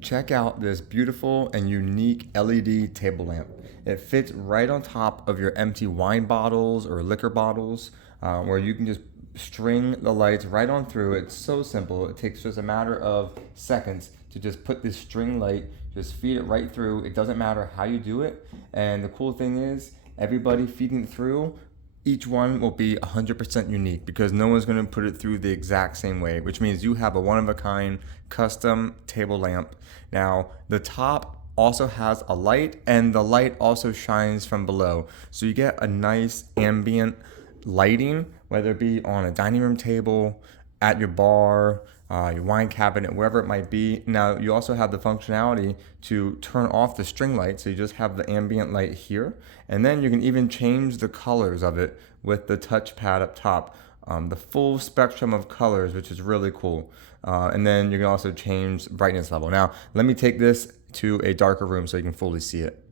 Check out this beautiful and unique LED table lamp. It fits right on top of your empty wine bottles or liquor bottles, where you can just string the lights right on through. It's so simple. It takes just a matter of seconds to just put this string light, just feed it right through. It doesn't matter how you do it. And the cool thing is, everybody feeding it through, each one will be 100% unique because no one's going to put it through the exact same way, which means you have a one-of-a-kind custom table lamp. Now, the top also has a light, and the light also shines from below. So you get a nice ambient lighting, whether it be on a dining room table, at your bar, your wine cabinet, wherever it might be. Now, you also have the functionality to turn off the string light, so you just have the ambient light here. And then you can even change the colors of it with the touchpad up top. The full spectrum of colors, which is really cool. And then you can also change brightness level. Now, let me take this to a darker room so you can fully see it.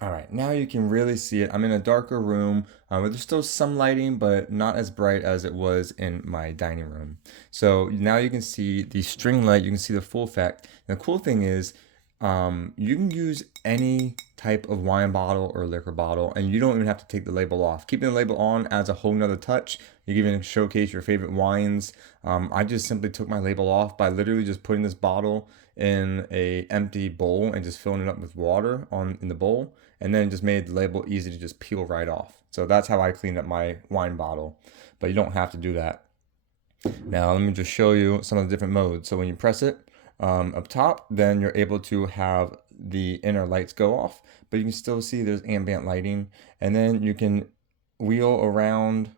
All right, now you can really see it. I'm in a darker room where there's still some lighting, but not as bright as it was in my dining room. So now you can see the string light, you can see the full effect. And the cool thing is, you can use any type of wine bottle or liquor bottle, and you don't even have to take the label off. Keeping the label on adds a whole nother touch. You can even showcase your favorite wines. I just simply took my label off by literally just putting this bottle in a empty bowl and just filling it up with water in the bowl, and then just made the label easy to just peel right off. So that's how I cleaned up my wine bottle, but you don't have to do that. Now let me just show you some of the different modes. So when you press it up top, then you're able to have the inner lights go off, but you can still see there's ambient lighting, and then you can wheel around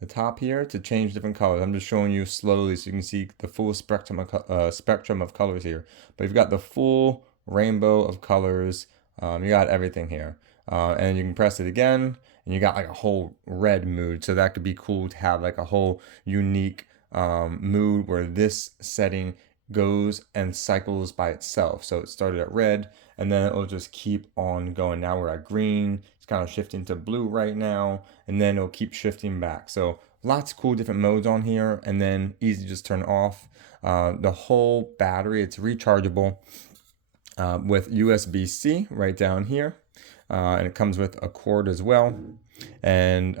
the top here to change different colors. I'm just showing you slowly so you can see the full spectrum of colors here. But you've got the full rainbow of colors. You got everything here. And you can press it again, and you got like a whole red mood. So that could be cool to have like a whole unique mood where this setting goes and cycles by itself. So it started at red, and then it'll just keep on going. Now we're at green. It's kind of shifting to blue right now, and then it'll keep shifting back. So lots of cool different modes on here, and then easy to just turn off. The whole battery, it's rechargeable with USB-C right down here. And it comes with a cord as well. And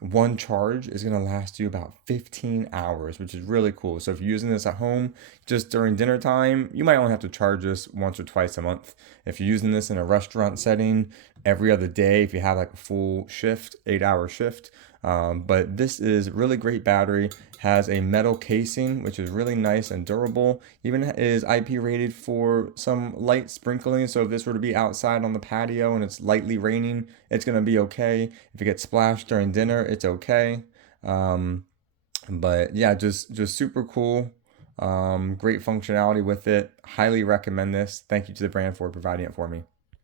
one charge is going to last you about 15 hours, which is really cool. So if you're using this at home just during dinner time, you might only have to charge this once or twice a month. If you're using this in a restaurant setting every other day, if you have like a full shift, 8-hour shift. But this is really great battery, has a metal casing, which is really nice and durable. Even is IP rated for some light sprinkling. So if this were to be outside on the patio and it's lightly raining, it's going to be okay. If it gets splashed during dinner, it's okay. But yeah, just super cool. Great functionality with it. Highly recommend this. Thank you to the brand for providing it for me.